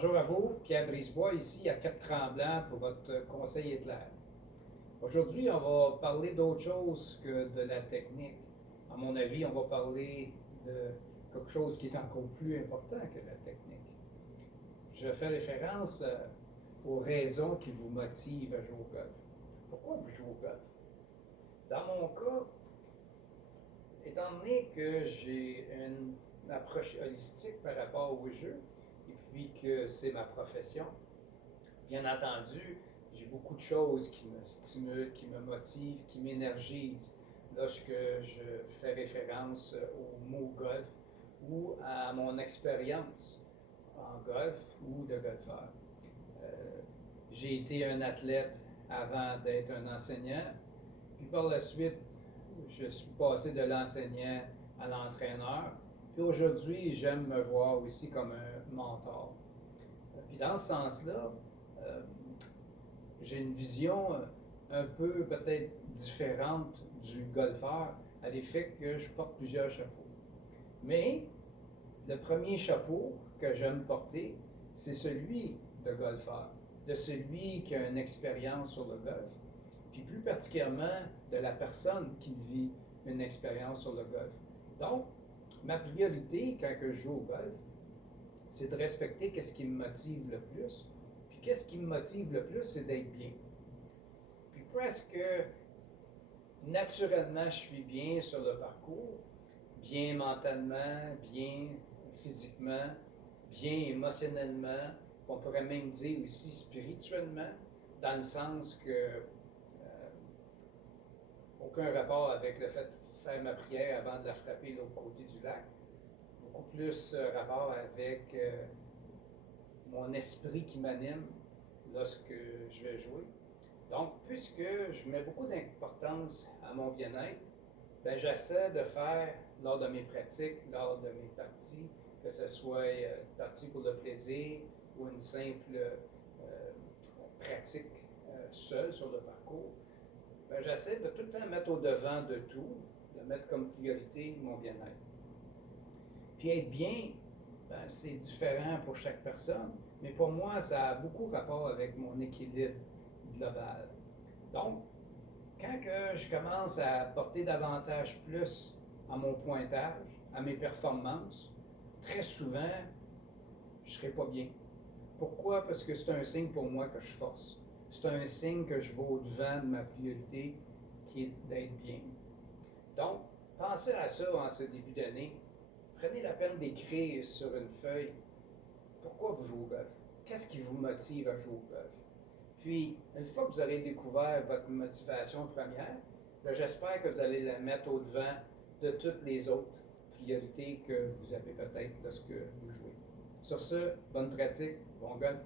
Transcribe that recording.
Bonjour à vous, Pierre Brisebois, ici à Cap-Tremblant pour votre conseil éclair. Aujourd'hui, on va parler d'autre chose que de la technique. À mon avis, on va parler de quelque chose qui est encore plus important que la technique. Je fais référence aux raisons qui vous motivent à jouer au golf. Pourquoi vous jouez au golf? Dans mon cas, étant donné que j'ai une approche holistique par rapport au jeu, et puis que c'est ma profession, bien entendu, j'ai beaucoup de choses qui me stimulent, qui me motivent, qui m'énergisent lorsque je fais référence au mot golf ou à mon expérience en golf ou de golfeur. J'ai été un athlète avant d'être un enseignant, puis par la suite, je suis passé de l'enseignant à l'entraîneur. Puis aujourd'hui, j'aime me voir aussi comme un mentor. Puis dans ce sens-là, j'ai une vision un peu peut-être différente du golfeur à l'effet que je porte plusieurs chapeaux. Mais le premier chapeau que j'aime porter, c'est celui de golfeur, de celui qui a une expérience sur le golf, puis plus particulièrement de la personne qui vit une expérience sur le golf. Donc, ma priorité quand je joue au golf, c'est de respecter qu'est-ce qui me motive le plus. Puis qu'est-ce qui me motive le plus, c'est d'être bien. Puis presque naturellement, je suis bien sur le parcours, bien mentalement, bien physiquement, bien émotionnellement, on pourrait même dire aussi spirituellement, dans le sens que aucun rapport avec le fait de faire ma prière avant de la frapper de l'autre côté du lac, beaucoup plus rapport avec mon esprit qui m'anime lorsque je vais jouer. Donc, puisque je mets beaucoup d'importance à mon bien-être, ben, j'essaie de faire lors de mes pratiques, lors de mes parties, que ce soit une partie pour le plaisir ou une simple pratique seule sur le parcours, ben, j'essaie de tout le temps mettre au devant de tout, de mettre comme priorité mon bien-être. Puis être bien, ben, c'est différent pour chaque personne, mais pour moi, ça a beaucoup rapport avec mon équilibre global. Donc, quand que je commence à porter davantage plus à mon pointage, à mes performances, très souvent, je ne serai pas bien. Pourquoi? Parce que c'est un signe pour moi que je force. C'est un signe que je vais au-devant de ma priorité qui est d'être bien. Donc, pensez à ça en ce début d'année. Prenez la peine d'écrire sur une feuille pourquoi vous jouez au golf. Qu'est-ce qui vous motive à jouer au golf? Puis, une fois que vous aurez découvert votre motivation première, j'espère que vous allez la mettre au-devant de toutes les autres priorités que vous avez peut-être lorsque vous jouez. Sur ce, bonne pratique, bon golf!